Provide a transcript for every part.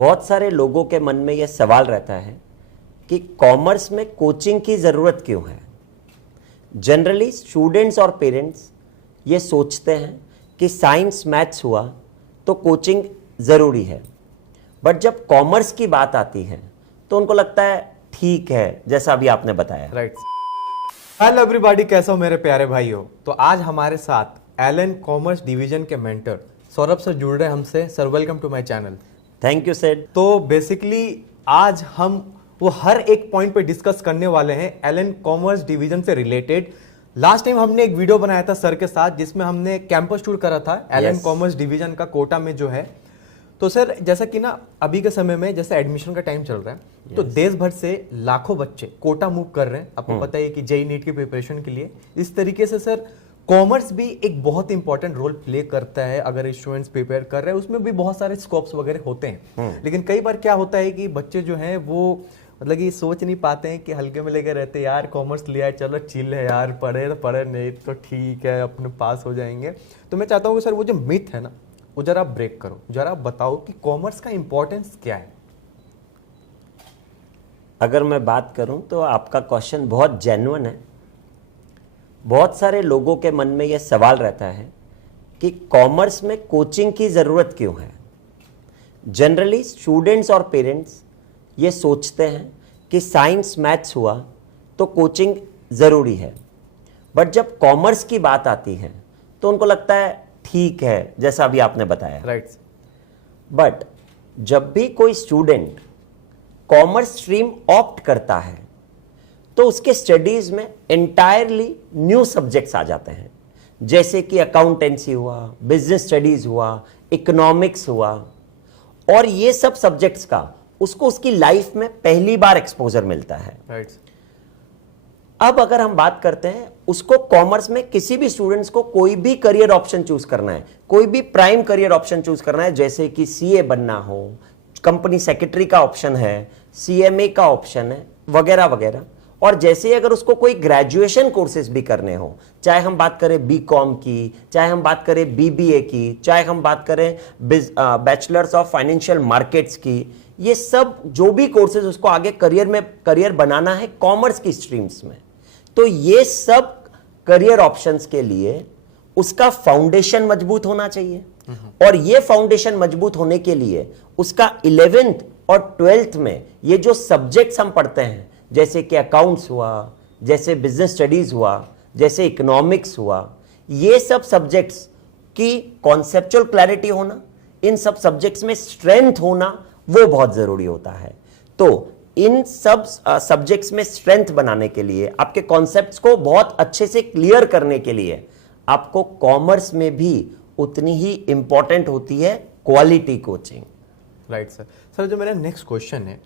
बहुत सारे लोगों के मन में यह सवाल रहता है कि कॉमर्स में कोचिंग की ज़रूरत क्यों है। जनरली स्टूडेंट्स और पेरेंट्स ये सोचते हैं कि साइंस मैथ्स हुआ तो कोचिंग ज़रूरी है, बट जब कॉमर्स की बात आती है तो उनको लगता है ठीक है, जैसा अभी आपने बताया। राइट। हेलो एवरीबॉडी, कैसे हो मेरे प्यारे भाई हो। तो आज हमारे साथ एलन कॉमर्स डिवीजन के मेंटर सौरभ सर जुड़ रहे हैं हमसे। Sir welcome to my channel. Thank you sir. तो बेसिकली आज हम वो हर एक पॉइंट पे डिस्कस करने वाले हैं एलन कॉमर्स डिवीजन से रिलेटेड। लास्ट टाइम हमने एक वीडियो बनाया था सर के साथ जिसमें हमने कैंपस टूर करा था एलन कॉमर्स डिवीजन का कोटा में जो है। तो सर जैसा कि ना अभी के समय में जैसे एडमिशन का टाइम चल रहा है तो देश भर से लाखों बच्चे कोटा मूव कर रहे हैं। आपको पता है कि जेईई नीट की प्रिपरेशन के लिए। इस तरीके से सर कॉमर्स भी एक बहुत इंपॉर्टेंट रोल प्ले करता है। अगर स्टूडेंट्स प्रिपेयर कर रहे हैं उसमें भी बहुत सारे स्कोप्स वगैरह होते हैं, लेकिन कई बार क्या होता है कि बच्चे जो हैं वो मतलब कि सोच नहीं पाते हैं कि हल्के में लेकर रहते हैं, यार कॉमर्स लिया है चलो चिल है यार, पढ़े तो पढ़े, नहीं तो ठीक है अपने पास हो जाएंगे। तो मैं चाहता हूँ कि सर वो जो मिथ है ना वो जरा ब्रेक करो, जरा बताओ कि कॉमर्स का इंपॉर्टेंस क्या है। अगर मैं बात करूं तो आपका क्वेश्चन बहुत जेन्युइन है। बहुत सारे लोगों के मन में यह सवाल रहता है कि कॉमर्स में कोचिंग की ज़रूरत क्यों है। जनरली स्टूडेंट्स और पेरेंट्स ये सोचते हैं कि साइंस मैथ्स हुआ तो कोचिंग ज़रूरी है, बट जब कॉमर्स की बात आती है तो उनको लगता है ठीक है, जैसा अभी आपने बताया। राइट। बट जब भी कोई स्टूडेंट कॉमर्स स्ट्रीम ऑप्ट करता है तो उसके स्टडीज में एंटायरली न्यू सब्जेक्ट्स आ जाते हैं, जैसे कि अकाउंटेंसी हुआ, बिजनेस स्टडीज हुआ, इकोनॉमिक्स हुआ, और ये सब सब्जेक्ट्स का उसको उसकी लाइफ में पहली बार एक्सपोजर मिलता है। राइट। अब अगर हम बात करते हैं उसको कॉमर्स में किसी भी स्टूडेंट्स को कोई भी करियर ऑप्शन चूज करना है, कोई भी प्राइम करियर ऑप्शन चूज करना है, जैसे कि सीए बनना हो, कंपनी सेक्रेटरी का ऑप्शन है, सीएमए का ऑप्शन है, वगैरह वगैरह। और जैसे अगर उसको कोई ग्रेजुएशन कोर्सेज भी करने हो, चाहे हम बात करें बीकॉम की, चाहे हम बात करें बीबीए की, चाहे हम बात करें बैचलर्स ऑफ फाइनेंशियल मार्केट्स की, ये सब जो भी कोर्सेज उसको आगे करियर बनाना है कॉमर्स की स्ट्रीम्स में, तो ये सब करियर ऑप्शंस के लिए उसका फाउंडेशन मजबूत होना चाहिए। और ये फाउंडेशन मजबूत होने के लिए उसका 11th और 12th में ये जो सब्जेक्ट्स हम पढ़ते हैं, जैसे कि अकाउंट्स हुआ, जैसे बिजनेस स्टडीज हुआ, जैसे इकोनॉमिक्स हुआ, ये सब सब्जेक्ट्स की कॉन्सेप्चुअल क्लैरिटी होना, इन सब सब्जेक्ट्स में स्ट्रेंथ होना, वो बहुत जरूरी होता है। तो इन सब सब्जेक्ट्स में स्ट्रेंथ बनाने के लिए, आपके कॉन्सेप्ट्स को बहुत अच्छे से क्लियर करने के लिए आपको कॉमर्स में भी उतनी ही इंपॉर्टेंट होती है quality coaching. Right sir. Sir जो मेरा नेक्स्ट क्वेश्चन है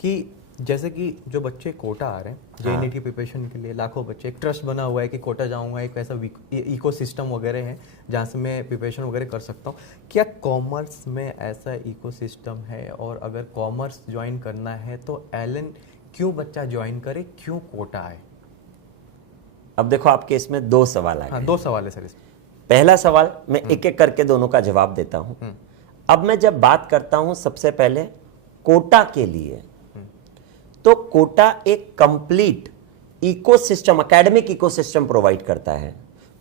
कि जैसे कि जो बच्चे कोटा आ रहे हैं जेईई नीट की प्रिपरेशन के लिए, लाखों बच्चे, एक ट्रस्ट बना हुआ है कि कोटा जाऊंगा, एक ऐसा इकोसिस्टम वगैरह है जहाँ से मैं प्रिपरेशन वगैरह कर सकता हूँ। क्या कॉमर्स में ऐसा इकोसिस्टम है? और अगर कॉमर्स ज्वाइन करना है तो एलन क्यों बच्चा ज्वाइन करे, क्यों कोटा आए? अब देखो आपके इसमें दो सवाल आए। हाँ, दो सवाल है सर इसमें। पहला सवाल मैं एक एक करके दोनों का जवाब देता हूं। अब मैं जब बात करता हूं सबसे पहले कोटा के लिए, तो कोटा एक complete ecosystem, academic ecosystem provide करता है।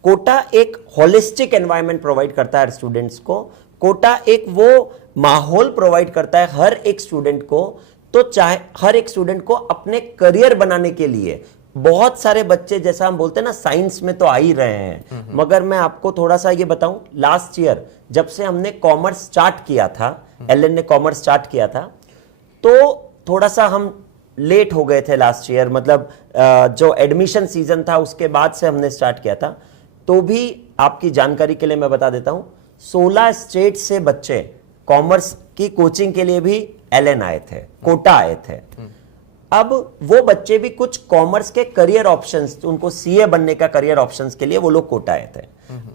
कोटा एक होलिस्टिक एनवायरनमेंट प्रोवाइड करता है स्टूडेंट्स को। कोटा एक वो माहौल प्रोवाइड करता है हर एक स्टूडेंट को, तो चाहे हर एक स्टूडेंट को अपने करियर बनाने के लिए। बहुत सारे बच्चे, जैसा हम बोलते हैं ना, साइंस में तो आ ही रहे हैं, मगर मैं आपको थोड़ा सा ये बताऊं, लास्ट ईयर जब से हमने कॉमर्स स्टार्ट किया था, एलन ने कॉमर्स स्टार्ट किया था, तो थोड़ा सा हम लेट हो गए थे लास्ट ईयर। मतलब जो एडमिशन सीजन था उसके बाद से हमने स्टार्ट किया था। तो भी आपकी जानकारी के लिए मैं बता देता हूं, 16 स्टेट से बच्चे कॉमर्स की कोचिंग के लिए भी एलन आए थे, कोटा आए थे। अब वो बच्चे भी कुछ कॉमर्स के करियर ऑप्शंस, उनको सीए बनने का करियर ऑप्शंस के लिए वो लोग कोटा आए थे।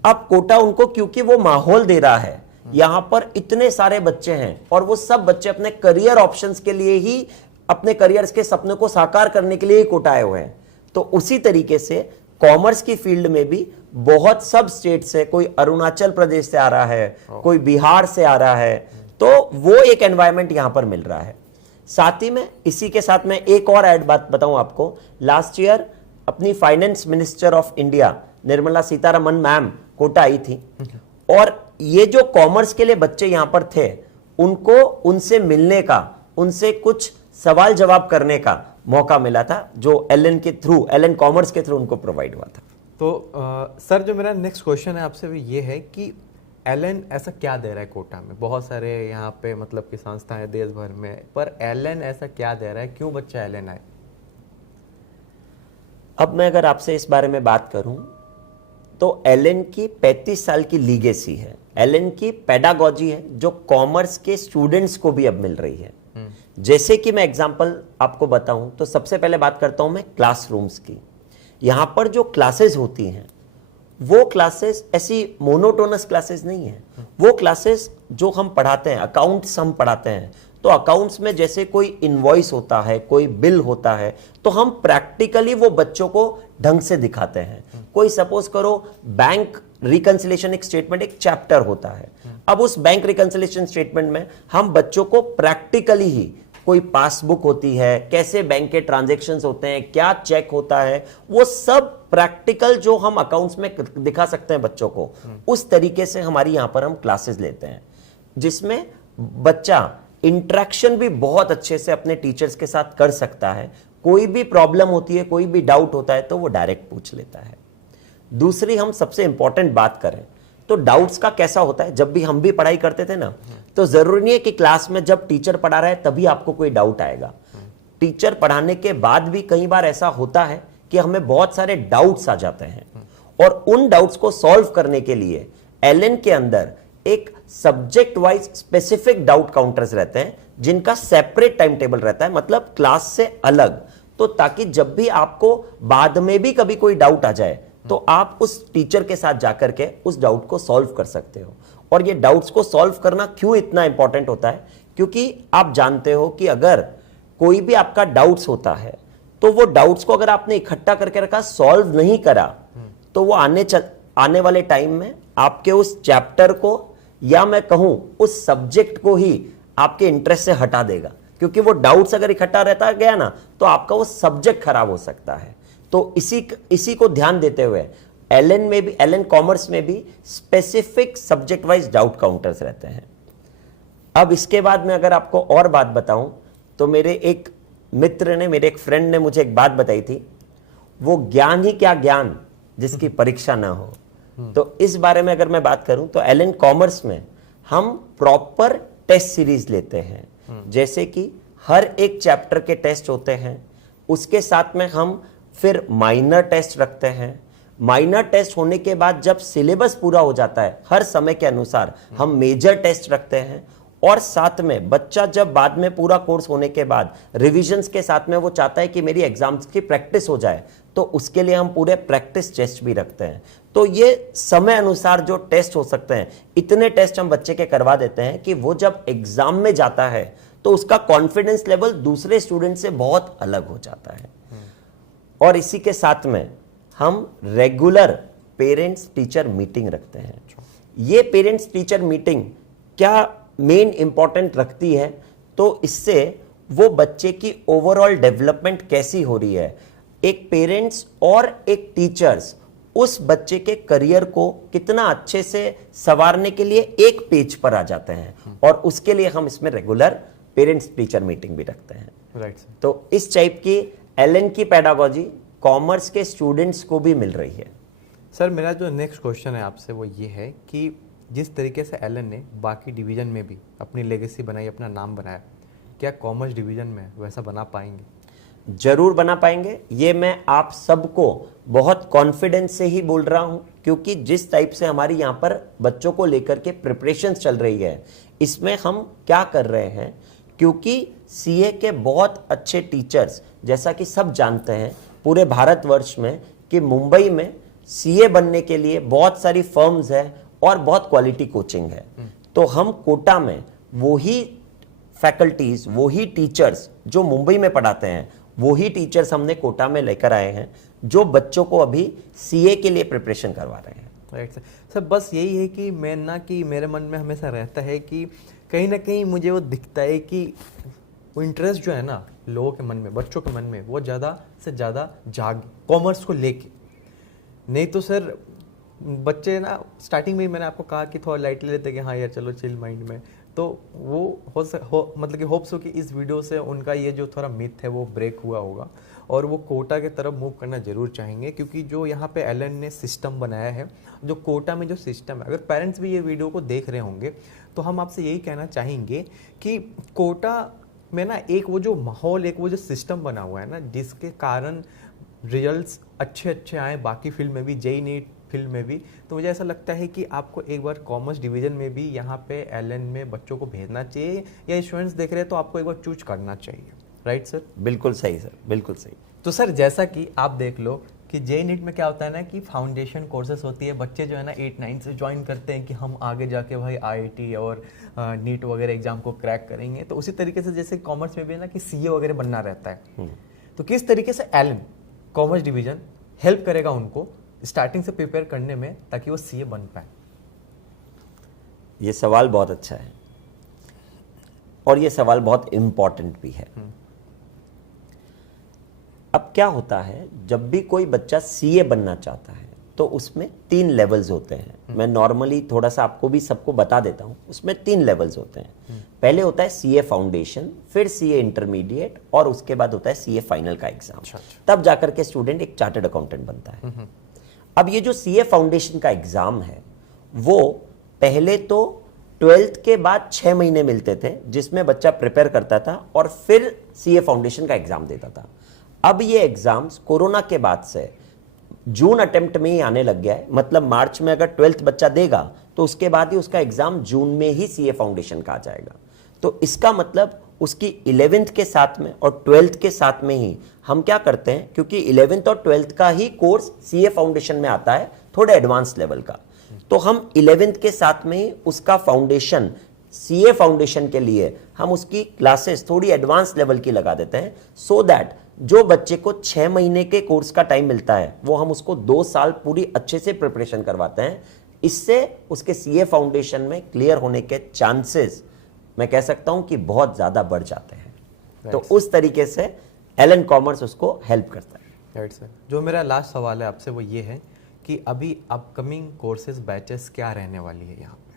अब कोटा उनको, क्योंकि वो माहौल दे रहा है, यहां पर इतने सारे बच्चे हैं और वो सब बच्चे अपने करियर ऑप्शंस के लिए ही, अपने करियर के सपने को साकार करने के लिए ही कोटा आए हुए हैं। तो उसी तरीके से कॉमर्स की फील्ड में भी बहुत सब स्टेट से, कोई अरुणाचल प्रदेश से आ रहा है, कोई बिहार से आ रहा है, तो वो एक एनवायरनमेंट यहां पर मिल रहा है। साथ ही में इसी के साथ में एक और ऐड बात बताऊं आपको, लास्ट ईयर अपनी finance minister of India Nirmala Sitharaman ma'am Kota आई थी, और ये जो कॉमर्स के लिए बच्चे यहां पर थे, उनको उनसे मिलने का, उनसे कुछ सवाल जवाब करने का मौका मिला था, जो एलन के थ्रू, एलन कॉमर्स के थ्रू उनको प्रोवाइड हुआ था। तो सर, जो मेरा नेक्स्ट क्वेश्चन है आपसे वो ये है कि एलन ऐसा क्या दे रहा है कोटा में? बहुत सारे यहाँ पे मतलब की संस्थाएं हैं देश भर में, पर एलन ऐसा क्या दे रहा है, क्यों बच्चा एलन आए? अब मैं अगर आपसे इस बारे में बात करूं तो एलन की 35 साल की लीगेसी है, एलन की पेडागॉजी है, जो कॉमर्स के स्टूडेंट्स को भी अब मिल रही है। जैसे कि मैं एग्जांपल आपको बताऊं तो सबसे पहले बात करता हूं मैं क्लासरूम्स की। यहां पर जो क्लासेस होती हैं वो क्लासेस ऐसी मोनोटोनस क्लासेस नहीं है। वो क्लासेस जो हम पढ़ाते हैं, अकाउंट्स हम पढ़ाते हैं, तो अकाउंट्स में जैसे कोई इनवॉइस होता है, कोई बिल होता है, तो हम प्रैक्टिकली वो बच्चों को ढंग से दिखाते हैं। कोई सपोज करो बैंक रिकंसिलिएशन एक स्टेटमेंट, एक चैप्टर होता है। अब उस बैंक रिकंसिलिएशन स्टेटमेंट में हम बच्चों को प्रैक्टिकली ही, कोई पासबुक होती है, कैसे बैंक के ट्रांजैक्शंस होते हैं, क्या चेक होता है, वो सब प्रैक्टिकल जो हम अकाउंट्स में दिखा सकते हैं बच्चों को, उस तरीके से हमारी यहां पर हम क्लासेस लेते हैं, जिसमें बच्चा इंटरेक्शन भी बहुत अच्छे से अपने टीचर्स के साथ कर सकता है। कोई भी प्रॉब्लम होती है, कोई भी डाउट होता है तो वो डायरेक्ट पूछ लेता है। दूसरी, हम सबसे इंपॉर्टेंट बात करें तो डाउट्स का कैसा होता है, जब भी हम भी पढ़ाई करते थे ना, तो जरूरी नहीं है कि क्लास में जब टीचर पढ़ा रहा है तभी आपको कोई डाउट आएगा। टीचर पढ़ाने के बाद भी कई बार ऐसा होता है कि हमें बहुत सारे डाउट्स आ जाते हैं, और उन डाउट्स को सॉल्व करने के लिए एलन के अंदर एक subject wise specific doubt counters रहते हैं, जिनका सेपरेट टाइम टेबल रहता है, मतलब क्लास से अलग, तो ताकि जब भी आपको बाद में भी कभी कोई डाउट आ जाए तो आप उस टीचर के साथ जाकर के उस डाउट को सॉल्व कर सकते हो। और ये डाउट्स को सॉल्व करना क्यों इतना इंपॉर्टेंट होता है, क्योंकि आप जानते हो कि अगर कोई भी आपका डाउट्स होता है तो वो डाउट्स को अगर आपने इकट्ठा करके रखा, सॉल्व नहीं करा, तो वो आने वाले टाइम में आपके उस चैप्टर को, या मैं कहूं उस सब्जेक्ट को ही आपके इंटरेस्ट से हटा देगा, क्योंकि वो डाउट्स अगर इकट्ठा रहता गया ना तो आपका वो सब्जेक्ट खराब हो सकता है। तो इसी को ध्यान देते हुए एलन कॉमर्स में भी specific subject wise doubt counters रहते हैं। अब इसके बाद में अगर आपको और बात बताऊं तो मेरे एक मित्र ने, मेरे एक फ्रेंड ने मुझे एक बात बताई थी, वो ज्ञान ही क्या ज्ञान जिसकी परीक्षा ना हो। तो इस बारे में अगर मैं बात करूं तो एलन कॉमर्स में हम प्रॉपर टेस्ट सीरीज लेते हैं, जैसे कि हर एक चैप्टर के टेस्ट होते हैं, उसके साथ में हम फिर माइनर टेस्ट रखते हैं। माइनर टेस्ट होने के बाद जब सिलेबस पूरा हो जाता है, हर समय के अनुसार हम मेजर टेस्ट रखते हैं, और साथ में बच्चा जब बाद में पूरा कोर्स होने के बाद रिविजन्स के साथ में वो चाहता है कि मेरी एग्जाम्स की प्रैक्टिस हो जाए, तो उसके लिए हम पूरे प्रैक्टिस टेस्ट भी रखते हैं। तो ये समय अनुसार जो टेस्ट हो सकते हैं, इतने टेस्ट हम बच्चे के करवा देते हैं कि वो जब एग्जाम में जाता है तो उसका कॉन्फिडेंस लेवल दूसरे स्टूडेंट से बहुत अलग हो जाता है। और इसी के साथ में हम रेगुलर पेरेंट्स टीचर मीटिंग रखते हैं। ये पेरेंट्स टीचर मीटिंग क्या मेन इंपॉर्टेंट रखती है, तो इससे वो बच्चे की ओवरऑल डेवलपमेंट कैसी हो रही है, एक पेरेंट्स और एक टीचर्स उस बच्चे के करियर को कितना अच्छे से संवारने के लिए एक पेज पर आ जाते हैं, और उसके लिए हम इसमें रेगुलर पेरेंट्स टीचर मीटिंग भी रखते हैं। राइट। तो इस टाइप की एलन की पेडागॉजी कॉमर्स के स्टूडेंट्स को भी मिल रही है। सर, मेरा जो नेक्स्ट क्वेश्चन है आपसे वो ये है कि जिस तरीके से एलन ने बाकी डिवीजन में भी अपनी लेगेसी बनाई, अपना नाम बनाया, क्या कॉमर्स डिवीजन में वैसा बना पाएंगे? जरूर बना पाएंगे। ये मैं आप सबको बहुत कॉन्फिडेंस से ही बोल रहा हूं, क्योंकि जिस टाइप से हमारी यहां पर बच्चों को लेकर के प्रिपरेशंस चल रही है, इसमें हम क्या कर रहे हैं, क्योंकि सीए के बहुत अच्छे टीचर्स, जैसा कि सब जानते हैं पूरे भारतवर्ष में, कि मुंबई में सीए बनने के लिए बहुत सारी फर्म्स है और बहुत क्वालिटी कोचिंग है। तो हम कोटा में वही फैकल्टीज, वही टीचर्स जो मुंबई में पढ़ाते हैं, वही टीचर्स हमने कोटा में लेकर आए हैं, जो बच्चों को अभी सीए के लिए प्रिपरेशन करवा रहे हैं। Right sir. बस यही है कि मैं ना, कि मेरे मन में हमेशा रहता है कि कहीं ना कहीं मुझे वो दिखता है कि वो इंटरेस्ट जो है ना लोगों के मन में, बच्चों के मन में, वो ज़्यादा से ज़्यादा जाग कॉमर्स को लेके। नहीं तो सर बच्चे ना स्टार्टिंग में ही मैंने आपको कहा कि थोड़ा लाइटली लेते कि हाँ यार चलो चिल माइंड में, तो वो मतलब कि होप्स हो कि इस वीडियो से उनका ये जो थोड़ा मिथ है वो ब्रेक हुआ होगा और वो कोटा के तरफ मूव करना जरूर चाहेंगे। क्योंकि जो यहाँ पे एलन ने सिस्टम बनाया है, जो कोटा में जो सिस्टम है, अगर पेरेंट्स भी ये वीडियो को देख रहे होंगे तो हम आपसे यही कहना चाहेंगे कि कोटा में ना एक वो जो माहौल, एक वो जो सिस्टम बना हुआ है ना, जिसके कारण रिजल्ट्स अच्छे अच्छे आए बाकी फील्ड में भी, जेई नीट फील्ड में भी, तो मुझे ऐसा लगता है कि आपको एक बार कॉमर्स डिवीजन में भी यहाँ पे एलन में बच्चों को भेजना चाहिए, या स्टूडेंट्स देख रहे हैं तो आपको एक बार चूज करना चाहिए। Right sir? बिल्कुल सही सर, बिल्कुल सही। तो सर जैसा कि आप देख लो कि जेई नीट में क्या होता है ना कि फाउंडेशन कोर्सेज होती है, बच्चे जो है ना 8-9 से ज्वाइन करते हैं कि हम आगे जाके भाई आईआईटी और नीट वगैरह एग्जाम को क्रैक करेंगे। तो उसी तरीके से जैसे कॉमर्स में भी है ना कि सीए वगैरह बनना रहता है, तो किस तरीके से एलन कॉमर्स डिवीजन हेल्प करेगा उनको स्टार्टिंग से प्रिपेयर करने में ताकि वो सीए बन पाए? ये सवाल बहुत अच्छा है और ये सवाल बहुत इंपॉर्टेंट भी है। अब क्या होता है, जब भी कोई बच्चा सीए बनना चाहता है तो उसमें 3 लेवल्स होते हैं। मैं नॉर्मली थोड़ा सा आपको भी सबको बता देता हूं। उसमें 3 लेवल्स होते हैं। पहले होता है सीए फाउंडेशन, फिर सीए इंटरमीडिएट और उसके बाद होता है सीए फाइनल का एग्जाम। तब जाकर के स्टूडेंट एक चार्टर्ड अकाउंटेंट बनता है। अब ये जो सीए फाउंडेशन का एग्जाम है वो पहले तो 12th के बाद 6 महीने मिलते थे जिसमें बच्चा प्रिपेयर करता था और फिर सीए फाउंडेशन का एग्जाम देता था। अब ये एग्जाम्स कोरोना के बाद से जून अटेम्प्ट में ही आने लग गया है। मतलब मार्च में अगर 12th बच्चा देगा तो उसके बाद ही उसका एग्जाम जून में ही सीए फाउंडेशन का आ जाएगा। तो इसका मतलब उसकी 11th के साथ में और 12th के साथ में ही हम क्या करते हैं, क्योंकि 11th और 12th का ही कोर्स सीए फाउंडेशन में आता है थोड़े एडवांस लेवल का, तो हम 11th के साथ में ही उसका फाउंडेशन, सीए फाउंडेशन के लिए हम उसकी क्लासेस थोड़ी एडवांस लेवल की लगा देते हैं, सो दैट जो बच्चे को 6 महीने के कोर्स का टाइम मिलता है वो हम उसको 2 साल पूरी अच्छे से प्रिपरेशन करवाते हैं। इससे उसके सीए फाउंडेशन में क्लियर होने के चांसेस मैं कह सकता हूं कि बहुत ज्यादा बढ़ जाते हैं। तो उस तरीके से एलन कॉमर्स उसको हेल्प करता है। Right sir. जो मेरा लास्ट सवाल है आपसे वो ये है कि अभी अपकमिंग कोर्सेज बैचेस क्या रहने वाली है यहाँ पे?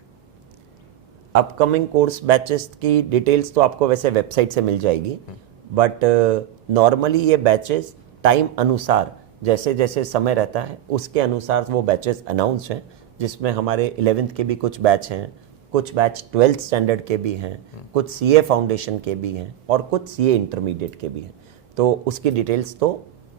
अपकमिंग कोर्स बैचेस की डिटेल्स तो आपको वैसे वेबसाइट से मिल जाएगी, बट नॉर्मली ये बैचेस टाइम अनुसार जैसे जैसे समय रहता है उसके अनुसार वो बैचेस अनाउंस हैं, जिसमें हमारे 11th के भी कुछ बैच हैं, कुछ बैच 12th स्टैंडर्ड के भी हैं, कुछ सीए फाउंडेशन के भी हैं और कुछ सीए इंटरमीडिएट के भी हैं। तो उसकी डिटेल्स तो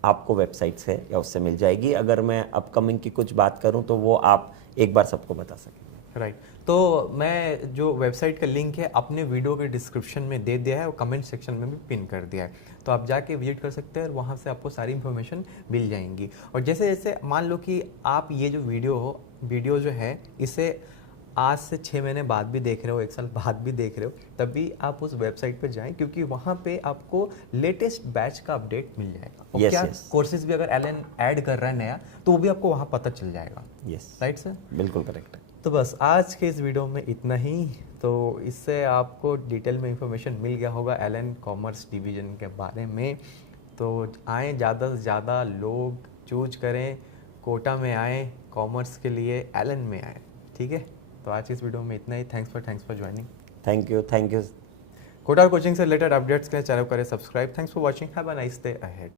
आपको वेबसाइट से या उससे मिल जाएगी। अगर मैं अपकमिंग की कुछ बात करूं तो वो आप एक बार सबको बता सकेंगे। राइट। तो मैं जो वेबसाइट का लिंक है अपने वीडियो के डिस्क्रिप्शन में दे दिया है और कमेंट सेक्शन में भी पिन कर दिया है, तो आप जाके विजिट कर सकते हैं और वहाँ से आपको सारी इन्फॉर्मेशन मिल जाएंगी। और जैसे जैसे मान लो कि आप ये जो वीडियो जो है इसे आज से 6 महीने बाद भी देख रहे हो, 1 साल बाद भी देख रहे हो, तभी आप उस वेबसाइट पे जाएं, क्योंकि वहाँ पे आपको लेटेस्ट बैच का अपडेट मिल जाएगा। और क्या कोर्सेज भी अगर एलन ऐड कर रहा है नया तो वो भी आपको वहाँ पता चल जाएगा। Right sir? बिल्कुल करेक्ट है। तो बस आज के इस वीडियो में इतना ही। तो इससे आपको डिटेल में इंफॉर्मेशन मिल गया होगा एलन कॉमर्स डिवीजन के बारे में। तो आएँ, ज़्यादा से ज़्यादा लोग चूज करें, कोटा में आएँ, कॉमर्स के लिए एलन में आएँ। ठीक है, तो आज की इस वीडियो में इतना ही। Thanks for joining. Thank you. Kota coaching से रिलेटेड अपडेट्स के लिए चैनल करें subscribe. Thanks for watching. Have a nice day ahead.